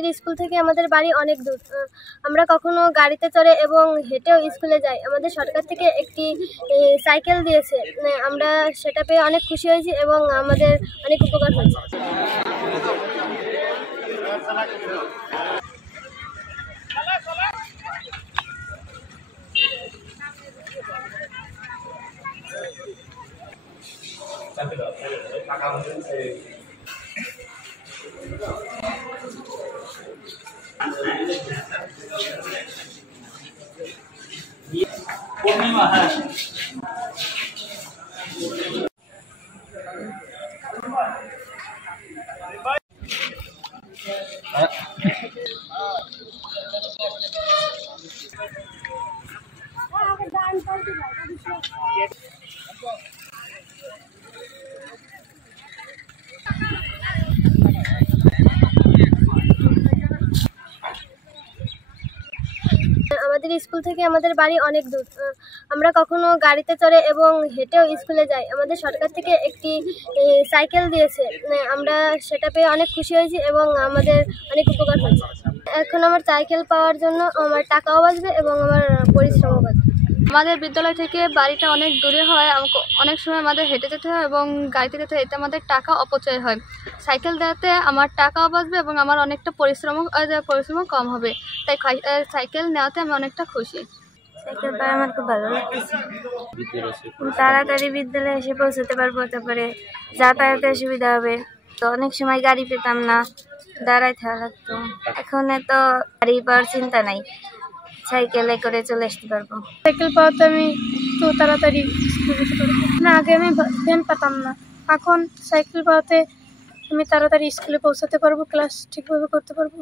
আমাদের স্কুল থেকে আমাদের বাড়ি অনেক দূর। আমরা কখনো গাড়িতে চড়ে এবং হেঁটেও স্কুলে যাই। আমাদের সরকার থেকে একটি সাইকেল দিয়েছে। আমরা সেটা পেয়ে অনেক খুশি হয়েছি এবং আমাদের অনেক উপকার হয়েছে। পূর্ণিমা হ্যাঁ আমাদের স্কুল থেকে আমাদের বাড়ি অনেক দূর। আমরা কখনো গাড়িতে চড়ে এবং হেঁটেও স্কুলে যাই। আমাদের সরকার থেকে একটি সাইকেল দিয়েছে। আমরা সেটা পেয়ে অনেক খুশি হয়েছি এবং আমাদের অনেক উপকার হয়েছে। এখন আমার সাইকেল পাওয়ার জন্য আমার টাকাও বাঁচবে এবং আমার পরিশ্রমও বাঁচবে। আমাদের বিদ্যালয় থেকে বাড়িটা অনেক দূরে হয়, অনেক সময় আমাদের হেঁটে যেতে হয় এবং গাড়িতে যেতে হয়, এতে আমাদের টাকা অপচয় হয়। সাইকেল দেওয়াতে আমার টাকাও বাঁচবে এবং আমার অনেকটা পরিশ্রমও কম হবে, তাই সাইকেল নেওয়াতে আমি অনেকটা খুশি। সাইকেল পাই আমার খুব ভালো লাগতেছে। তাড়াতাড়ি বিদ্যালয়ে এসে পৌঁছতে পারবো, তারপরে যাতায়াতের সুবিধা হবে। তো অনেক সময় গাড়ি পেতাম না, দাঁড়ায় থাকা লাগতো। এখন তো গাড়ি পাওয়ার চিন্তা নাই, সাইকেলে করে চলে আসতে পারবো। সাইকেল পাওয়াতে আমি তো তাড়াতাড়ি স্কুলে যেতে পারবো না। আগে আমি ভ্যান পেতাম না, এখন সাইকেল পাওয়াতে আমি তাড়াতাড়ি স্কুলে পৌঁছাতে পারবো, ক্লাস ঠিকভাবে করতে পারবো,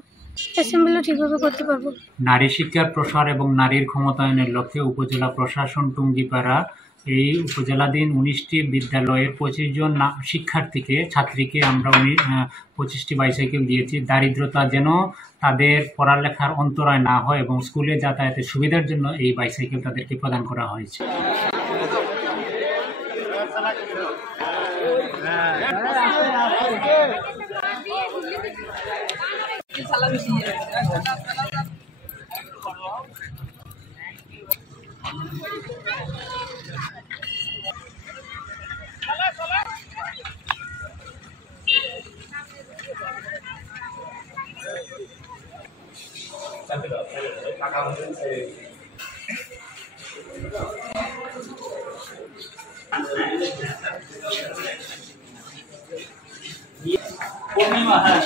অ্যাসেম্বলিও ঠিকভাবে করতে পারবো। নারী শিক্ষার প্রসার এবং নারীর ক্ষমতায়নের লক্ষ্যে উপজেলা প্রশাসন টুঙ্গিপাড়া এই উপজেলাধীন 19টি বিদ্যালয়ের 25 জন শিক্ষার্থীকে ছাত্রীকে আমরা 25টি বাইসাইকেল দিয়েছি। দারিদ্রতা যেন তাদের পড়ালেখার অন্তরায় না হয় এবং স্কুলে যাতায়াতের সুবিধার জন্য এই বাইসাইকেল তাদেরকে প্রদান করা হয়েছে। পূর্ণিমা হ্যাঁ